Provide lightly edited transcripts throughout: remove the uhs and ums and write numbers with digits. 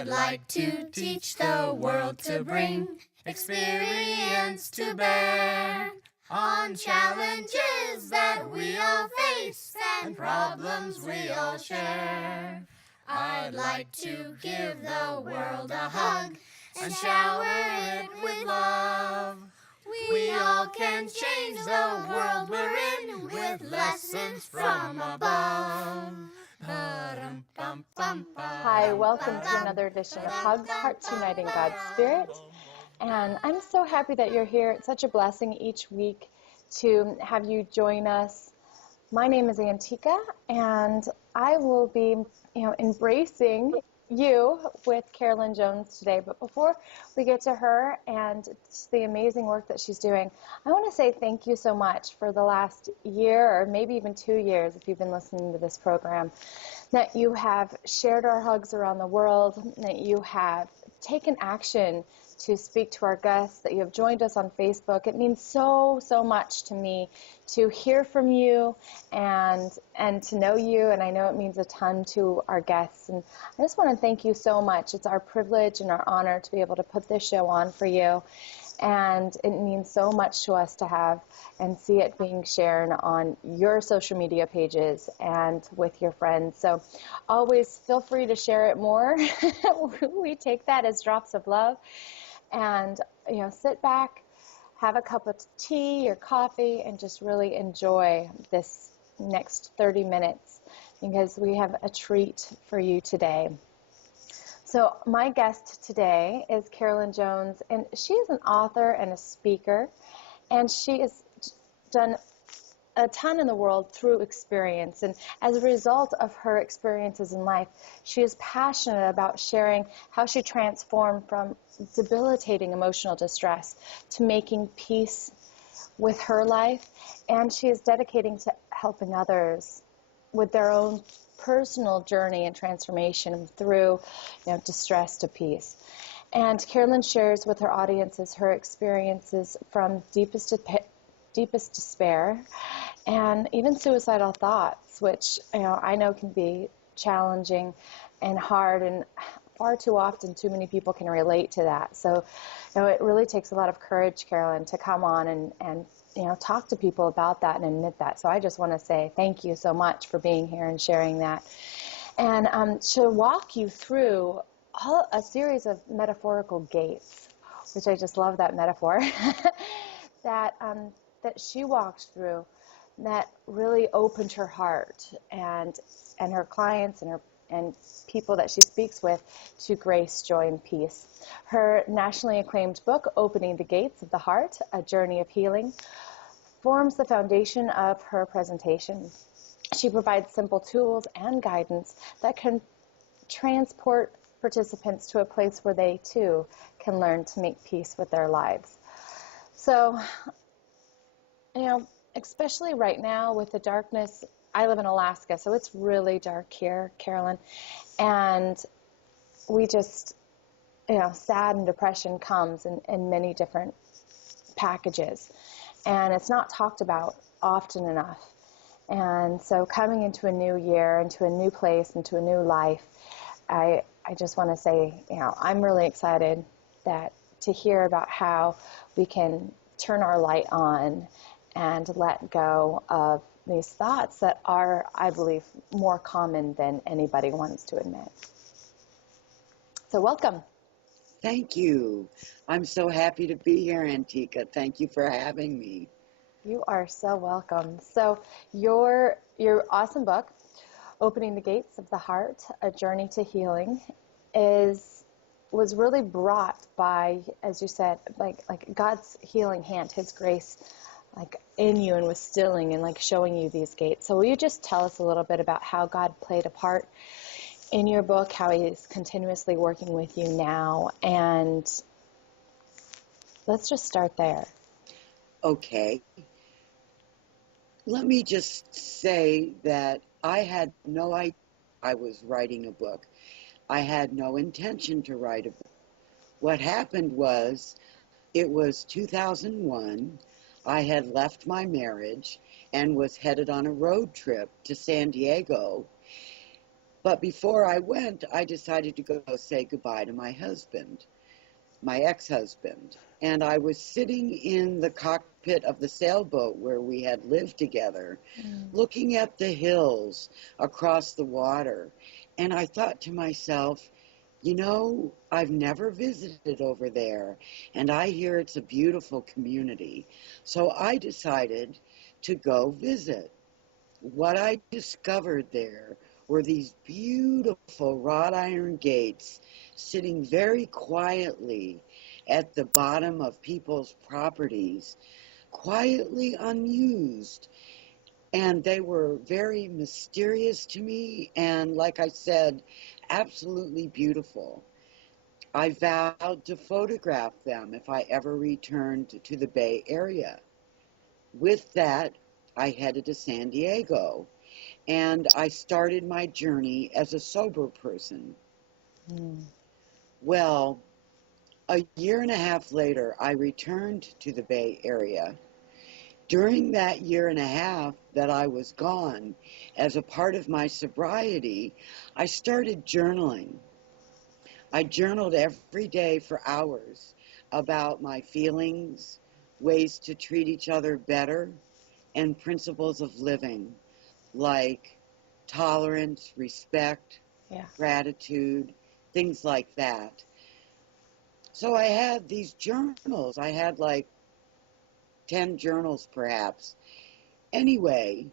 I'd like to teach the world to bring experience to bear on challenges that we all face and problems we all share. I'd like to give the world a hug and shower it with love. We all can change the world we're in with lessons from above. Hi, welcome to another edition of HUGS, Hearts Uniting God's Spirit. And I'm so happy that you're here. It's such a blessing each week to have you join us. My name is Antiqua, and I will be, embracing you with Carolyn Jones today. But before we get to her and the amazing work that she's doing, I want to say thank you so much for the last year, or maybe even 2 years if you've been listening to this program, that you have shared our hugs around the world, that you have taken action to speak to our guests, that you have joined us on Facebook. It means so, so much to me to hear from you and to know you, and I know it means a ton to our guests. And I just want to thank you so much. It's our privilege and our honor to be able to put this show on for you, and it means so much to us to have and see it being shared on your social media pages and with your friends. So always feel free to share it more. We take that as drops of love. And, sit back, have a cup of tea or coffee, and just really enjoy this next 30 minutes because we have a treat for you today. So my guest today is Carolyn Jones, and she is an author and a speaker, and she has done a ton in the world through experience, and as a result of her experiences in life, she is passionate about sharing how she transformed from debilitating emotional distress to making peace with her life, and she is dedicating to helping others with their own personal journey and transformation through distress to peace. And Carolyn shares with her audiences her experiences from deepest despair and even suicidal thoughts, which I know can be challenging and hard, and far too often too many people can relate to that. So it really takes a lot of courage, Carolyn, to come on and talk to people about that and admit that. So I just want to say thank you so much for being here and sharing that. And she'll walk you through a series of metaphorical gates, which I just love that metaphor, that she walked through, that really opened her heart and her clients and people that she speaks with to grace, joy, and peace. Her nationally acclaimed book, Opening the Gates of the Heart, A Journey of Healing, forms the foundation of her presentation. She provides simple tools and guidance that can transport participants to a place where they too can learn to make peace with their lives. So, especially right now with the darkness, I live in Alaska, so it's really dark here, Carolyn, and we just, sad and depression comes in many different packages, and it's not talked about often enough. And so coming into a new year, into a new place, into a new life, I just want to say, I'm really excited to hear about how we can turn our light on and let go of these thoughts that are, I believe, more common than anybody wants to admit. So welcome. Thank you. I'm so happy to be here, Antiqua. Thank you for having me. You are so welcome. So your awesome book, Opening the Gates of the Heart, A Journey to Healing, was really brought by, as you said, like God's healing hand, His grace, in you and was stilling and showing you these gates. So will you just tell us a little bit about how God played a part in your book, how He is continuously working with you now, and let's just start there. Okay. Let me just say that I had no idea I was writing a book. I had no intention to write a book. What happened was, it was 2001. I had left my marriage and was headed on a road trip to San Diego. But before I went, I decided to go say goodbye to my husband, my ex-husband. And I was sitting in the cockpit of the sailboat where we had lived together, Mm. looking at the hills across the water. And I thought to myself, you know, I've never visited over there, and I hear it's a beautiful community. So I decided to go visit. What I discovered there were these beautiful wrought iron gates sitting very quietly at the bottom of people's properties, quietly unused. And they were very mysterious to me, and like I said, absolutely beautiful. I vowed to photograph them if I ever returned to the Bay Area. With that, I headed to San Diego, and I started my journey as a sober person. Mm. Well, a year and a half later, I returned to the Bay Area. During that year and a half that I was gone, as a part of my sobriety, I started journaling. I journaled every day for hours about my feelings, ways to treat each other better, and principles of living like tolerance, respect, Yeah. gratitude, things like that. So I had these journals. I had like 10 journals perhaps. Anyway,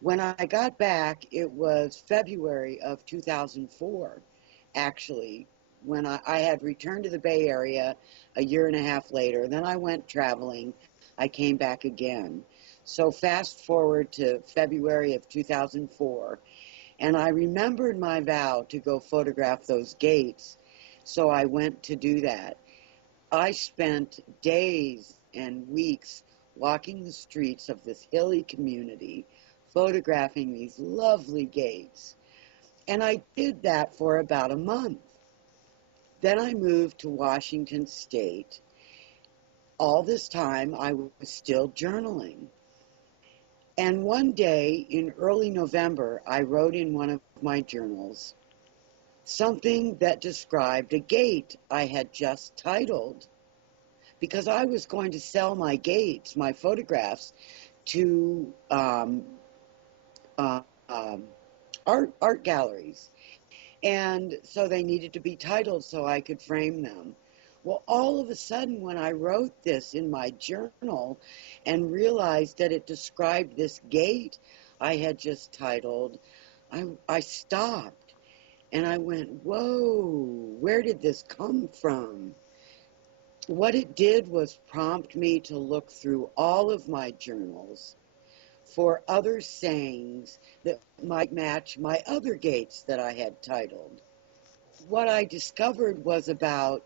when I got back, it was February of 2004, actually, when I had returned to the Bay Area a year and a half later. Then I went traveling. I came back again. So fast forward to February of 2004, and I remembered my vow to go photograph those gates, so I went to do that. I spent days and weeks walking the streets of this hilly community, photographing these lovely gates. And I did that for about a month. Then I moved to Washington State. All this time, I was still journaling. And one day in early November, I wrote in one of my journals something that described a gate I had just titled, because I was going to sell my gates, my photographs, to uh, um, art galleries. And so they needed to be titled so I could frame them. Well, all of a sudden, when I wrote this in my journal and realized that it described this gate I had just titled, I stopped and I went, whoa, where did this come from? What it did was prompt me to look through all of my journals for other sayings that might match my other gates that I had titled. What I discovered was about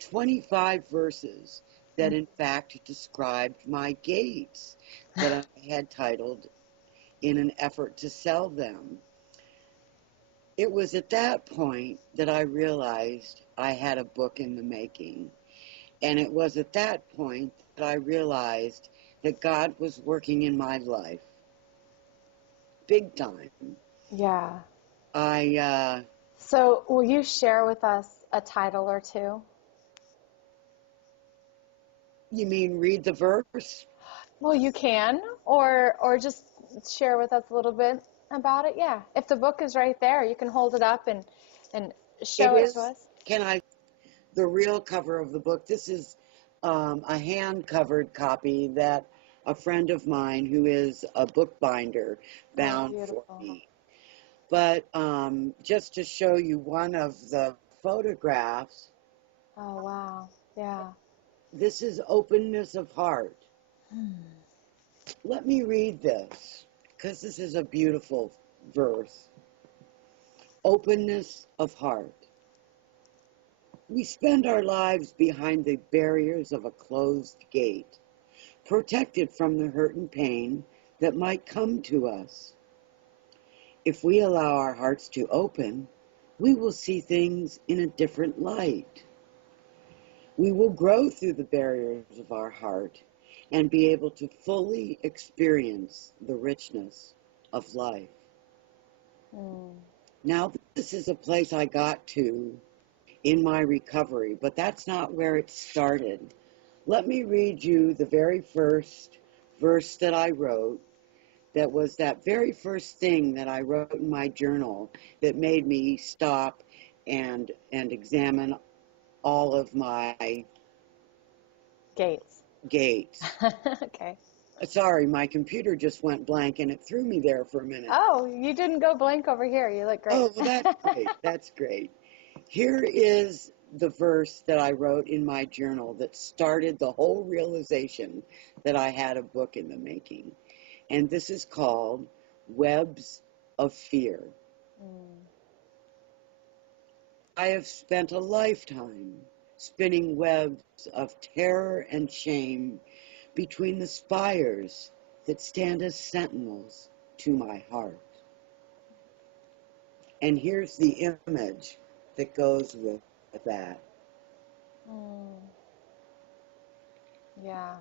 25 verses that in fact described my gates that I had titled in an effort to sell them. It was at that point that I realized I had a book in the making. And it was at that point that I realized that God was working in my life, big time. Yeah. I, So, will you share with us a title or two? you mean read the verse? Well, you can, or just share with us a little bit about it. Yeah. If the book is right there, you can hold it up and It show it to is, us. can I, the real cover of the book. This is a hand-covered copy that a friend of mine who is a bookbinder Oh, bound for beautiful. me. But just to show you one of the photographs, Oh, wow. Yeah. this is openness of heart. Let me read this, because this is a beautiful verse. Openness of heart. We spend our lives behind the barriers of a closed gate, protected from the hurt and pain that might come to us. If we allow our hearts to open, we will see things in a different light. We will grow through the barriers of our heart and be able to fully experience the richness of life. Mm. Now this is a place I got to in my recovery, but that's not where it started. Let me read you the very first verse that I wrote. That was that very first thing that I wrote in my journal that made me stop and examine all of my Gates. gates. Okay. Sorry, my computer just went blank and it threw me there for a minute. Oh, you didn't go blank over here. You look great. Oh, well, that's great. That's great. Here is the verse that I wrote in my journal that started the whole realization that I had a book in the making. And this is called Webs of Fear. I have spent a lifetime spinning webs of terror and shame between the spires that stand as sentinels to my heart. And here's the image that goes with that. Yeah.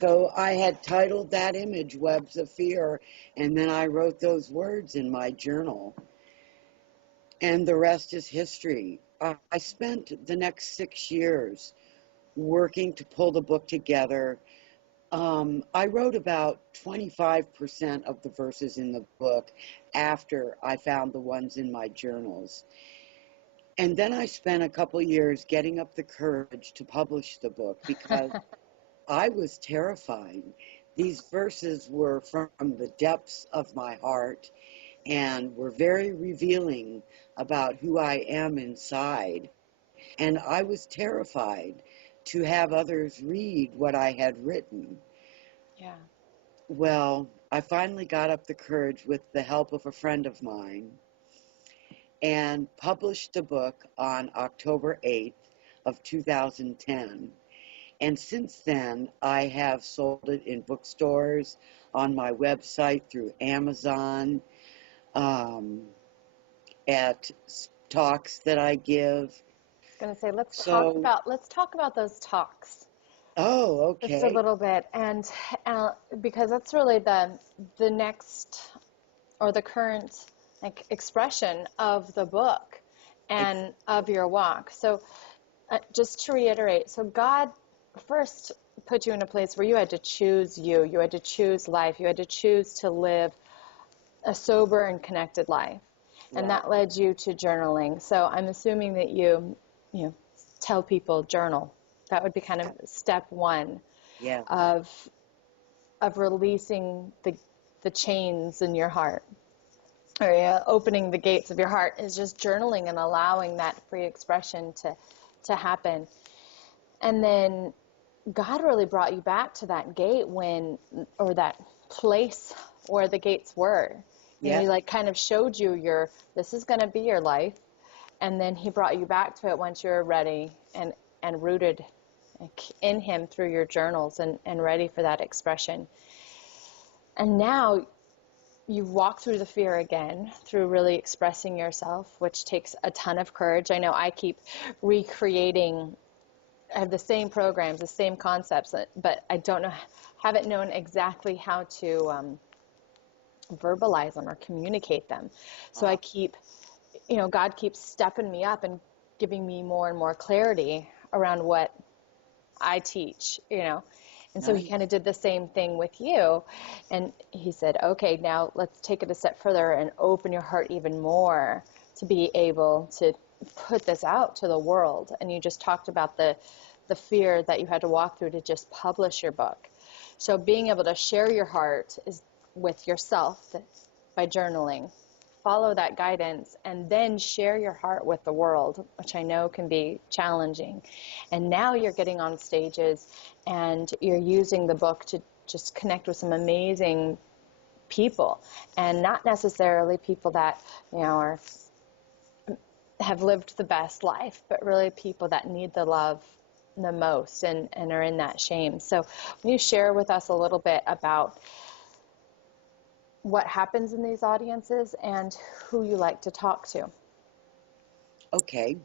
So I had titled that image Webs of Fear, and then I wrote those words in my journal. And the rest is history. I spent the next 6 years working to pull the book together. I wrote about 25% of the verses in the book after I found the ones in my journals. And then I spent a couple years getting up the courage to publish the book because I was terrified. These verses were from the depths of my heart and were very revealing about who I am inside. And I was terrified to have others read what I had written. Yeah. Well, I finally got up the courage with the help of a friend of mine and published the book on October 8th of 2010. And since then, I have sold it in bookstores, on my website, through Amazon, at talks that I give. I was going to say, let's talk about those talks. Oh, okay. Just a little bit, and because that's really the next or the current expression of the book and of your walk. So just to reiterate, so God first put you in a place where you had to choose you had to choose life, you had to choose to live a sober and connected life, and that led you to journaling. So I'm assuming that you tell people journal. That would be kind of step one of releasing the chains in your heart, or opening the gates of your heart, is just journaling and allowing that free expression to happen. And then God really brought you back to that gate or that place where the gates were. You know, he kind of showed you this is going to be your life. And then he brought you back to it once you were ready and rooted in him through your journals and ready for that expression. And now you've walked through the fear again through really expressing yourself, which takes a ton of courage. I know I keep recreating. I have the same programs, the same concepts, but I haven't known exactly how to verbalize them or communicate them. So I keep, God keeps stepping me up and giving me more and more clarity around what I teach, And so he kind of did the same thing with you. And he said, okay, now let's take it a step further and open your heart even more to be able to put this out to the world. And you just talked about the fear that you had to walk through to just publish your book. So being able to share your heart is with yourself by journaling. Follow that guidance and then share your heart with the world, which I know can be challenging. And now you're getting on stages and you're using the book to just connect with some amazing people, and not necessarily people that, have lived the best life, but really people that need the love the most and are in that shame. So will you share with us a little bit about what happens in these audiences and who you like to talk to? Okay.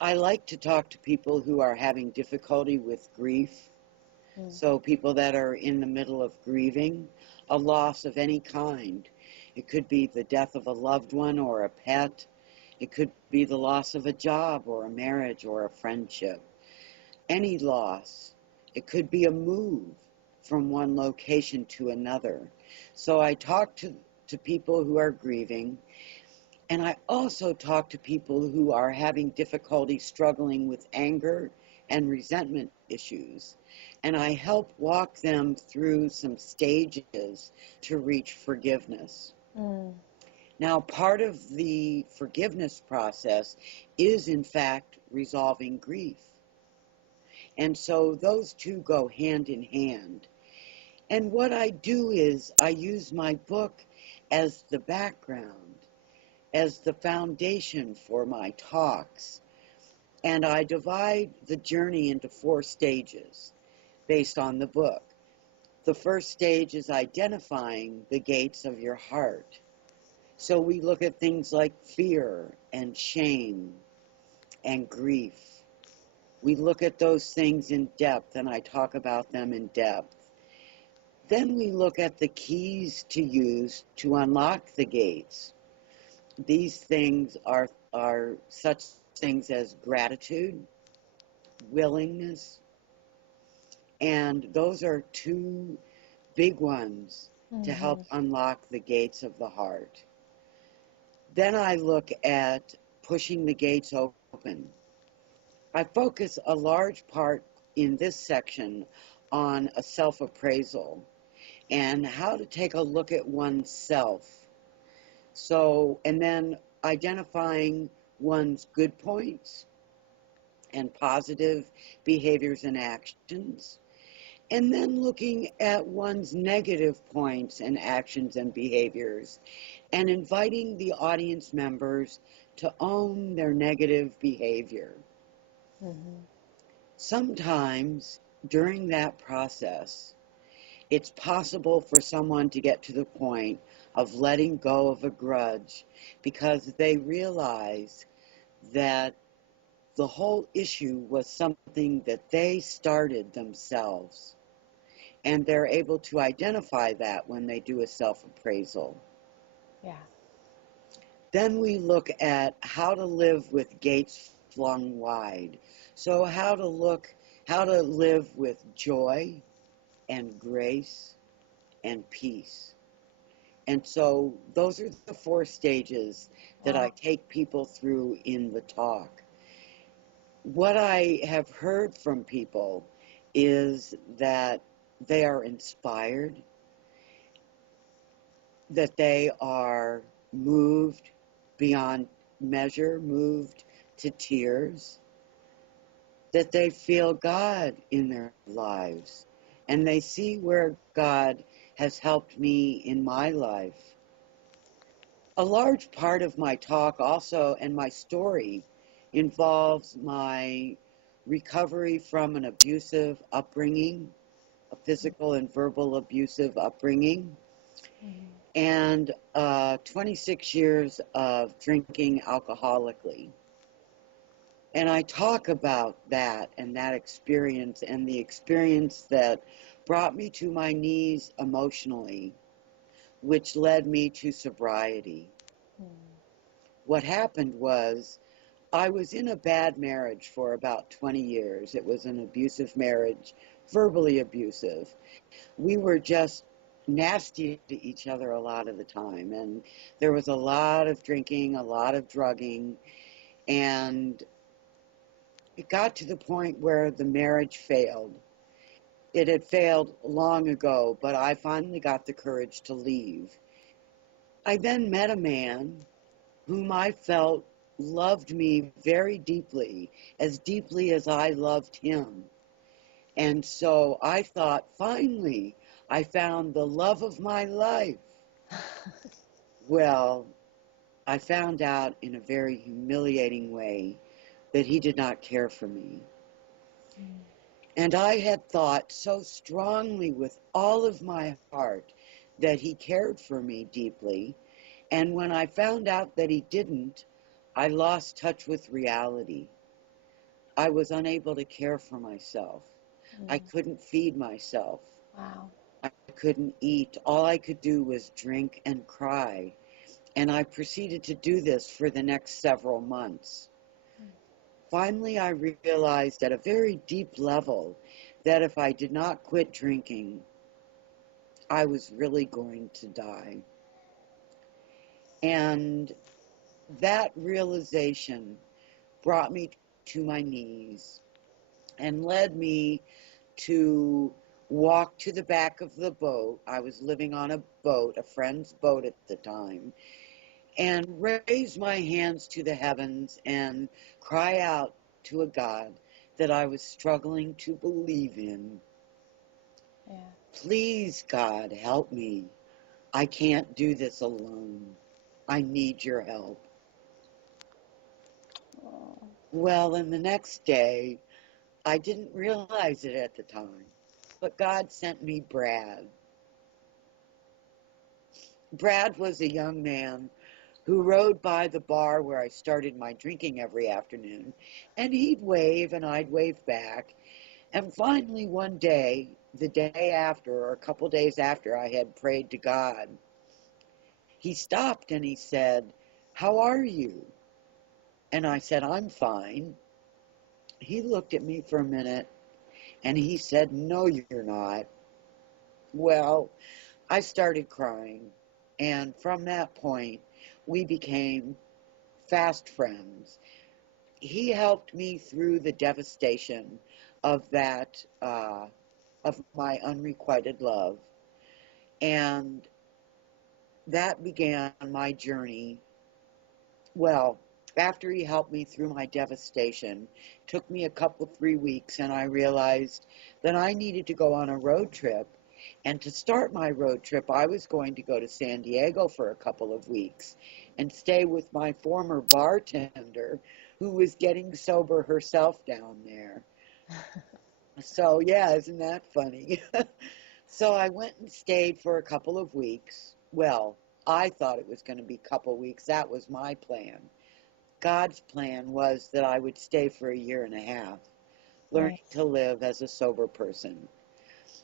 I like to talk to people who are having difficulty with grief. So people that are in the middle of grieving a loss of any kind. It could be the death of a loved one or a pet. It could be the loss of a job or a marriage or a friendship. Any loss. It could be a move from one location to another. So I talk to people who are grieving, and I also talk to people who are having difficulty struggling with anger and resentment issues. And I help walk them through some stages to reach forgiveness. Now, part of the forgiveness process is, in fact, resolving grief. And so those two go hand in hand. And what I do is I use my book as the background, as the foundation for my talks. And I divide the journey into 4 stages based on the book. The first stage is identifying the gates of your heart. So we look at things like fear and shame and grief. We look at those things in depth, and I talk about them in depth. Then we look at the keys to use to unlock the gates. These things are such things as gratitude, willingness, and those are 2 big ones to help unlock the gates of the heart. Then I look at pushing the gates open. I focus a large part in this section on a self-appraisal and how to take a look at oneself. So, and then identifying one's good points and positive behaviors and actions, and then looking at one's negative points and actions and behaviors, and inviting the audience members to own their negative behavior. Sometimes during that process, it's possible for someone to get to the point of letting go of a grudge because they realize that the whole issue was something that they started themselves. And they're able to identify that when they do a self-appraisal. Yeah. Then we look at how to live with gates flung wide. So how to live with joy and grace and peace. And so those are the 4 stages that I take people through in the talk. What I have heard from people is that they are inspired, that they are moved beyond measure, moved to tears, that they feel God in their lives, and they see where God has helped me in my life. A large part of my talk also, and my story, involves my recovery from an abusive upbringing, a physical and verbal abusive upbringing, and 26 years of drinking alcoholically. And I talk about that and that experience and the experience that brought me to my knees emotionally, which led me to sobriety. What happened was I was in a bad marriage for about 20 years. It was an abusive marriage, verbally abusive. We were just nasty to each other a lot of the time, and there was a lot of drinking, a lot of drugging, and it got to the point where the marriage failed. It had failed long ago, but I finally got the courage to leave. I then met a man whom I felt loved me very deeply as I loved him. And so I thought, finally, I found the love of my life. Well, I found out in a very humiliating way that he did not care for me. And I had thought so strongly with all of my heart that he cared for me deeply. And when I found out that he didn't, I lost touch with reality. I was unable to care for myself. I couldn't feed myself. Wow. I couldn't eat. All I could do was drink and cry. And I proceeded to do this for the next several months. Finally, I realized at a very deep level that if I did not quit drinking, I was really going to die. And that realization brought me to my knees and led me to walk to the back of the boat. I was living on a boat, a friend's boat at the time, and raise my hands to the heavens and cry out to a God that I was struggling to believe in. Yeah. Please, God, help me. I can't do this alone. I need your help. Oh. Well, and the next day, I didn't realize it at the time, but God sent me Brad. Brad was a young man who rode by the bar where I started my drinking every afternoon, and he'd wave and I'd wave back. And finally, one day, the day after, or a couple days after I had prayed to God, he stopped and he said, "How are you?" And I said, "I'm fine." He looked at me for a minute and he said, "No, you're not." Well, I started crying. And from that point, we became fast friends. He helped me through the devastation of that, of my unrequited love. And that began my journey. Well, after he helped me through my devastation, it took me a couple, 3 weeks, and I realized that I needed to go on a road trip. And to start my road trip, I was going to go to San Diego for a couple of weeks and stay with my former bartender who was getting sober herself down there. So, yeah, isn't that funny? So I went and stayed for a couple of weeks. Well, I thought it was going to be a couple of weeks. That was my plan. God's plan was that I would stay for a year and a half, learning Right. to live as a sober person.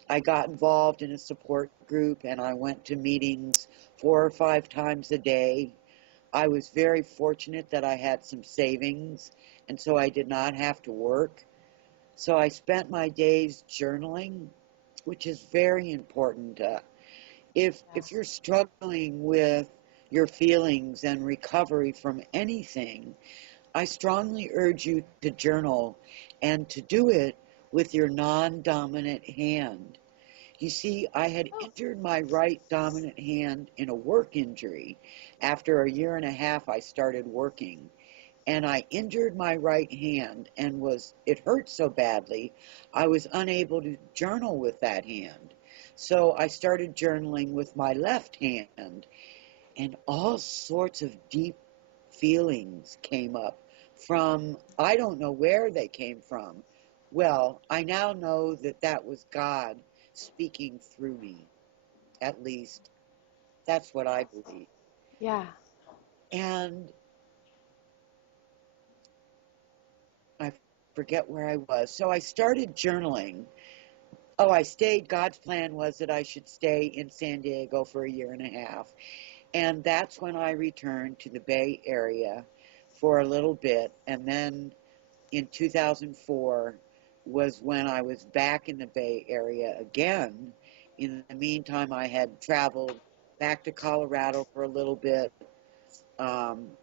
I got involved in a support group and I went to meetings 4 or 5 times a day. I was very fortunate that I had some savings and so I did not have to work. So I spent my days journaling, which is very important. If you're struggling with your feelings and recovery from anything, I strongly urge you to journal and to do it with your non-dominant hand. You see, I had injured my right dominant hand in a work injury. After a year and a half, I started working. And I injured my right hand and it hurt so badly, I was unable to journal with that hand. So I started journaling with my left hand, and all sorts of deep feelings came up from, I don't know where they came from. Well, I now know that that was God speaking through me. At least that's what I believe. Yeah. And I forget where I was. So I started journaling. Oh, I stayed. God's plan was that I should stay in San Diego for a year and a half. And that's when I returned to the Bay Area for a little bit. And then in 2004 was when I was back in the Bay Area again. In the meantime, I had traveled back to Colorado for a little bit.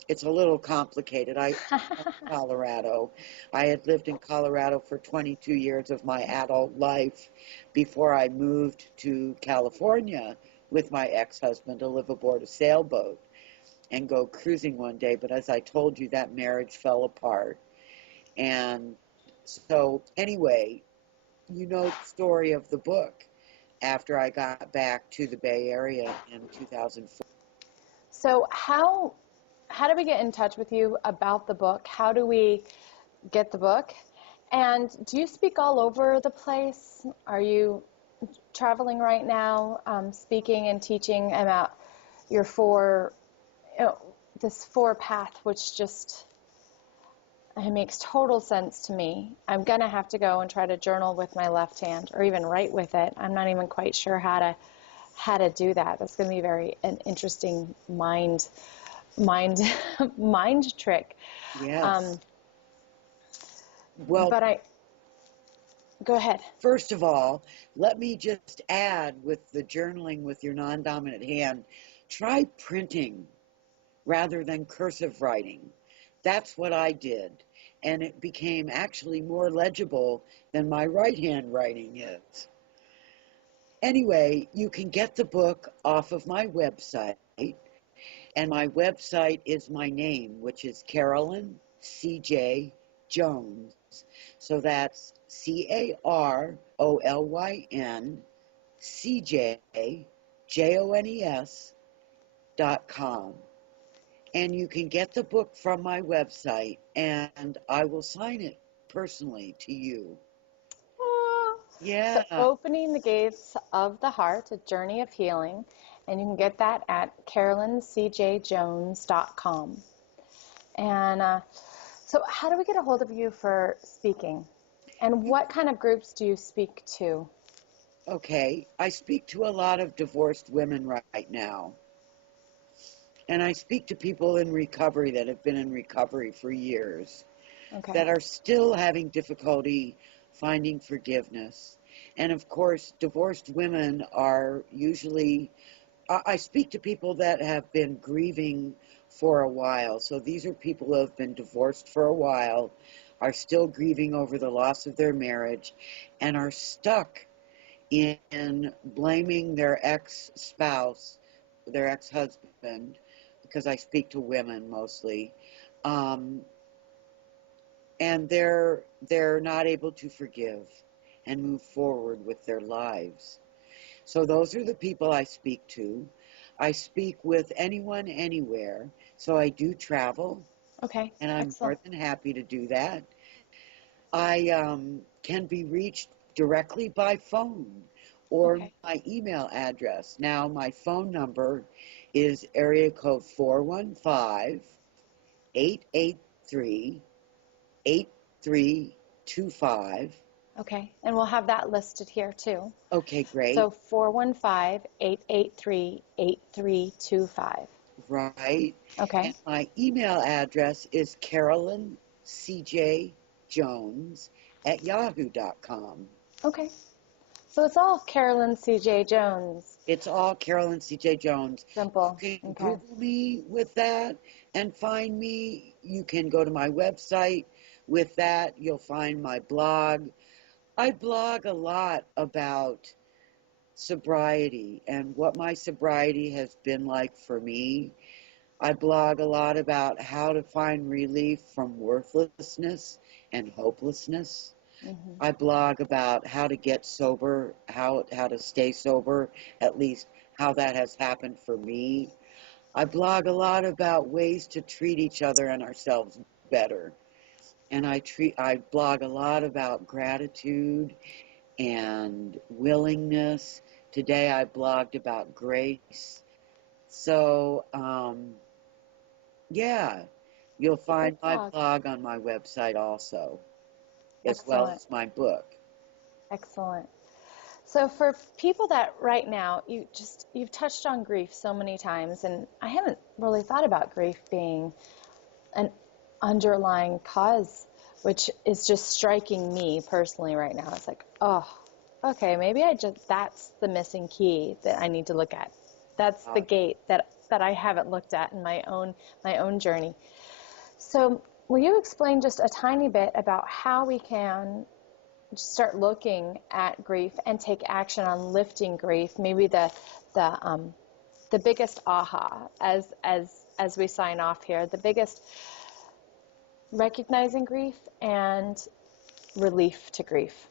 It's a little complicated. I love Colorado. I had lived in Colorado for 22 years of my adult life before I moved to California with my ex-husband to live aboard a sailboat and go cruising one day. But as I told you, that marriage fell apart. And so, anyway, you know the story of the book after I got back to the Bay Area in 2004. So how do we get in touch with you about the book? How do we get the book? And do you speak all over the place? Are you traveling right now, speaking and teaching about your this four path, which just It makes total sense to me. I'm gonna have to go and try to journal with my left hand, or even write with it. I'm not even quite sure how to do that. That's gonna be an interesting mind mind trick. Yes. Um, Well, but I go ahead. first of all, let me just add with the journaling with your non-dominant hand, try printing rather than cursive writing. That's what I did. And it became actually more legible than my right hand writing is. Anyway, you can get the book off of my website. And my website is my name, which is Carolyn CJ Jones. So that's Carolyn CJ Jones.com. And you can get the book from my website, and I will sign it personally to you. Ah. So, Yeah. Opening the Gates of the Heart, A Journey of Healing, and you can get that at CarolynCJJones.com. And so, how do we get a hold of you for speaking? And what kind of groups do you speak to? Okay. I speak to a lot of divorced women right now. And I speak to people in recovery that have been in recovery for years, Okay. that are still having difficulty finding forgiveness. And of course, divorced women are usually, I speak to people that have been grieving for a while. So these are people who have been divorced for a while, are still grieving over the loss of their marriage, and are stuck in blaming their ex-spouse, their ex-husband, because I speak to women mostly, um, and they're not able to forgive and move forward with their lives. So those are the people I speak to. I speak with anyone, anywhere. So I do travel, Okay. and I'm Excellent. more than happy to do that. I can be reached directly by phone or Okay. my email address. Now, my phone number is area code 415 883 8325. Okay. And we'll have that listed here too. Okay, great. So 415-883-8325. Right. Okay. And my email address is Carolyn CJ Jones at yahoo.com. Okay. So it's all Carolyn CJ Jones. It's all Carolyn CJ Jones. Simple. You can Okay. Google me with that and find me. You can go to my website with that. You'll find my blog. I blog a lot about sobriety and what my sobriety has been like for me. I blog a lot about how to find relief from worthlessness and hopelessness. Mm-hmm. I blog about how to get sober, how to stay sober, at least how that has happened for me. I blog a lot about ways to treat each other and ourselves better. And I blog a lot about gratitude and willingness. Today I blogged about grace. So, yeah, you'll It's a find good my blog. blog on my website also, as well Excellent. as my book. Excellent. So for people that right now, you've touched on grief so many times, and I haven't really thought about grief being an underlying cause, which is just striking me personally right now. It's like, oh, okay, maybe that's the missing key that I need to look at. That's the gate that I haven't looked at in my own journey. So will you explain just a tiny bit about how we can start looking at grief and take action on lifting grief? Maybe the biggest aha as we sign off here, the biggest recognizing grief and relief to grief.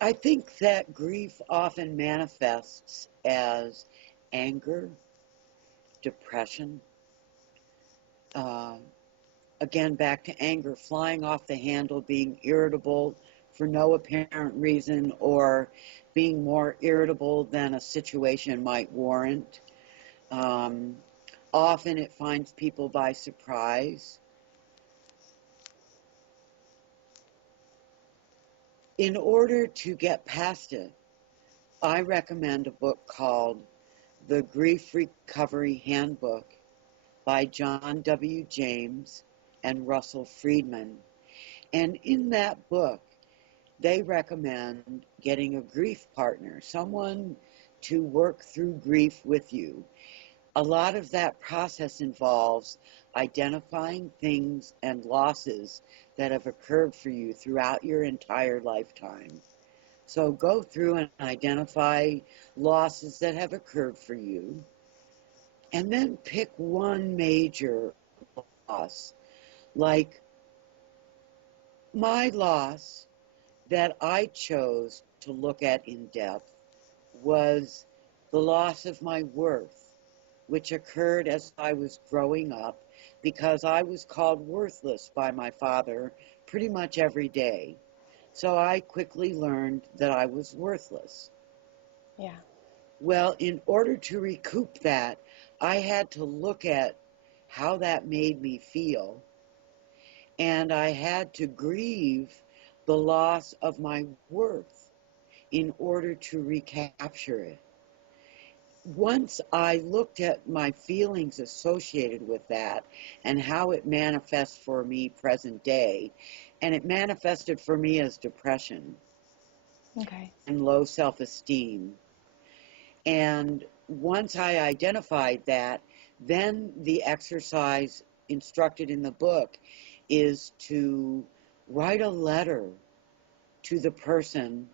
I think that grief often manifests as anger, depression, uh, again, back to anger, flying off the handle, being irritable for no apparent reason, or being more irritable than a situation might warrant. Um, Often it finds people by surprise. in order to get past it, I recommend a book called The Grief Recovery Handbook by John W. James and Russell Friedman. And in that book, they recommend getting a grief partner, someone to work through grief with you. A lot of that process involves identifying things and losses that have occurred for you throughout your entire lifetime. So go through and identify losses that have occurred for you, and then pick one major loss. Like my loss that I chose to look at in depth was the loss of my worth, which occurred as I was growing up because I was called worthless by my father pretty much every day. So I quickly learned that I was worthless. Yeah. Well, in order to recoup that, I had to look at how that made me feel, and I had to grieve the loss of my worth in order to recapture it. Once I looked at my feelings associated with that and how it manifests for me present day, and it manifested for me as depression Okay. and low self-esteem. And once I identified that, then the exercise instructed in the book is to write a letter to the person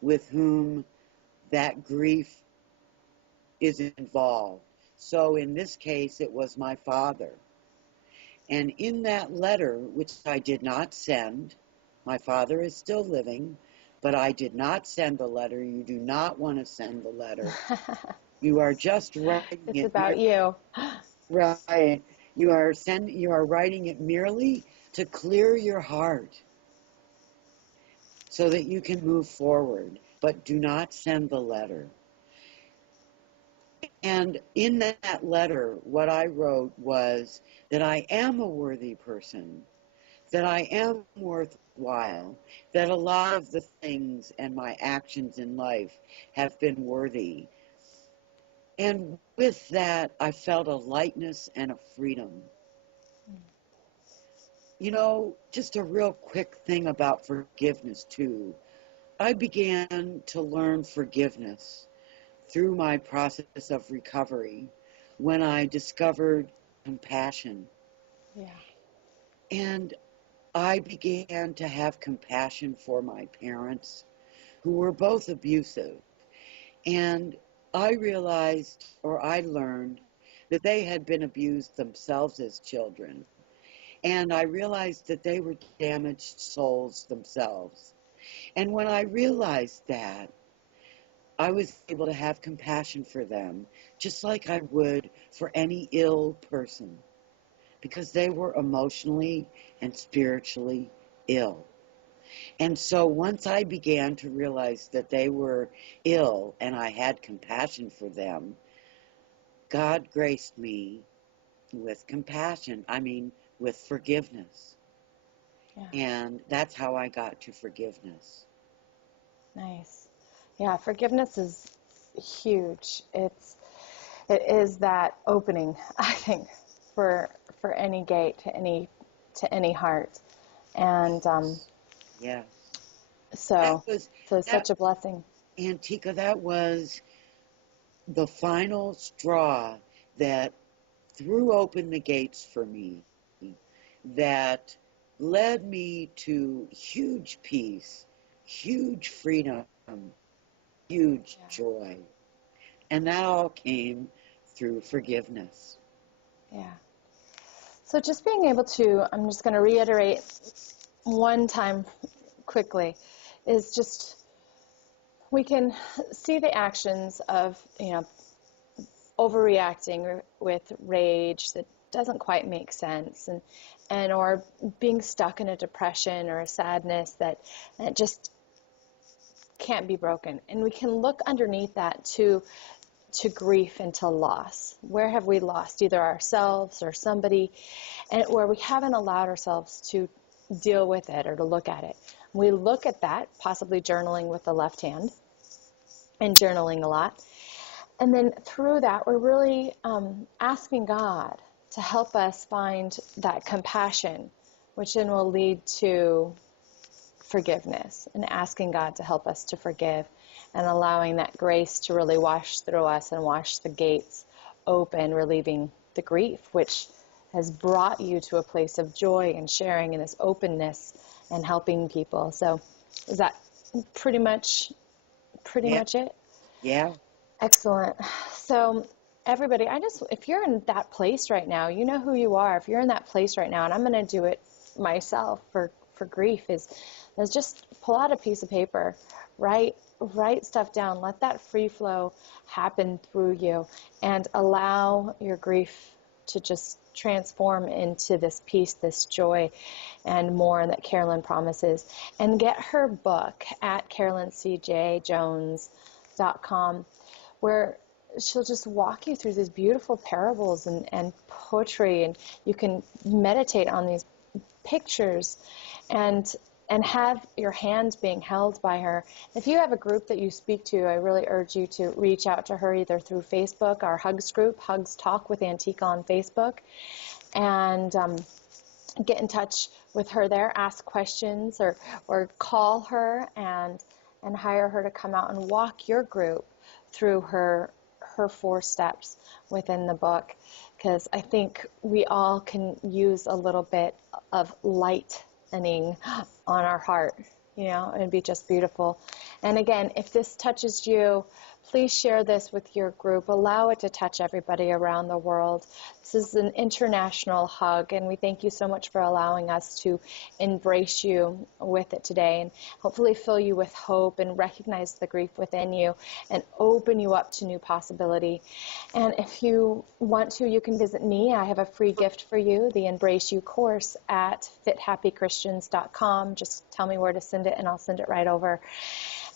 with whom that grief is involved. So in this case, it was my father. And in that letter, which I did not send, my father is still living, but I did not send the letter. You do not want to send the letter. You are just writing It's it. about you. Right. You are writing it merely to clear your heart so that you can move forward, but do not send the letter. And in that letter, what I wrote was that I am a worthy person, that I am worthwhile, that a lot of the things and my actions in life have been worthy. And with that, I felt a lightness and a freedom. You know, just a real quick thing about forgiveness, too. I began to learn forgiveness through my process of recovery when I discovered compassion. Yeah. And I began to have compassion for my parents, who were both abusive. And I realized, or I learned, that they had been abused themselves as children. And I realized that they were damaged souls themselves. And when I realized that, I was able to have compassion for them, just like I would for any ill person, because they were emotionally and spiritually ill. And so once I began to realize that they were ill and I had compassion for them, God graced me with compassion. With forgiveness. Yeah. And that's how I got to forgiveness. Nice. Yeah, forgiveness is huge. It is that opening, I think, for any gate to any heart. And Yes. so That such a blessing. Antiqua, that was the final straw that threw open the gates for me, that led me to huge peace, huge freedom, huge joy. And that all came through forgiveness. Yeah. So just being able to, I'm just going to reiterate one time quickly, is just we can see the actions of, overreacting with rage that doesn't quite make sense, and or being stuck in a depression or a sadness that just can't be broken. And we can look underneath that to grief and to loss. Where have we lost either ourselves or somebody, and where we haven't allowed ourselves to deal with it or to look at it. We look at that, possibly journaling with the left hand and journaling a lot. And then through that, we're really asking God to help us find that compassion, which then will lead to forgiveness, and asking God to help us to forgive and allowing that grace to really wash through us and wash the gates open, relieving the grief, which has brought you to a place of joy and sharing and this openness and helping people. So is that pretty much Yeah. it? Yeah. Excellent. So everybody, if you're in that place right now, you know who you are. If you're in that place right now, and I'm going to do it myself for grief, is just pull out a piece of paper, write stuff down, let that free flow happen through you, and allow your grief to just transform into this peace, this joy, and more that Carolyn promises. And get her book at CarolynCJ Jones.com, where she'll just walk you through these beautiful parables and poetry, and you can meditate on these pictures and have your hands being held by her. If you have a group that you speak to, I really urge you to reach out to her either through Facebook, our HUGS group, HUGS Talk with Antiqua on Facebook, and get in touch with her there, ask questions, or call her and hire her to come out and walk your group through her 4 steps within the book, because I think we all can use a little bit of lightening on our heart. It'd be just beautiful. And again, if this touches you, please share this with your group. Allow it to touch everybody around the world. This is an international hug, and we thank you so much for allowing us to embrace you with it today, and hopefully fill you with hope and recognize the grief within you and open you up to new possibility. And if you want to, you can visit me. I have a free gift for you, the Embrace You course at fithappychristians.com. Just tell me where to send it, and I'll send it right over.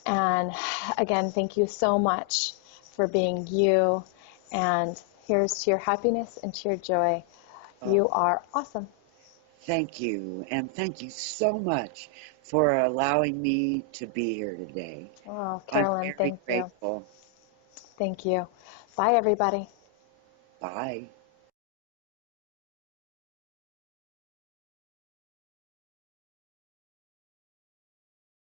And again, thank you so much for being you. And here's to your happiness and to your joy. You are awesome. Thank you. And thank you so much for allowing me to be here today. Oh, I'm Carolyn, very thank you. grateful. Thank you. Bye, everybody. Bye.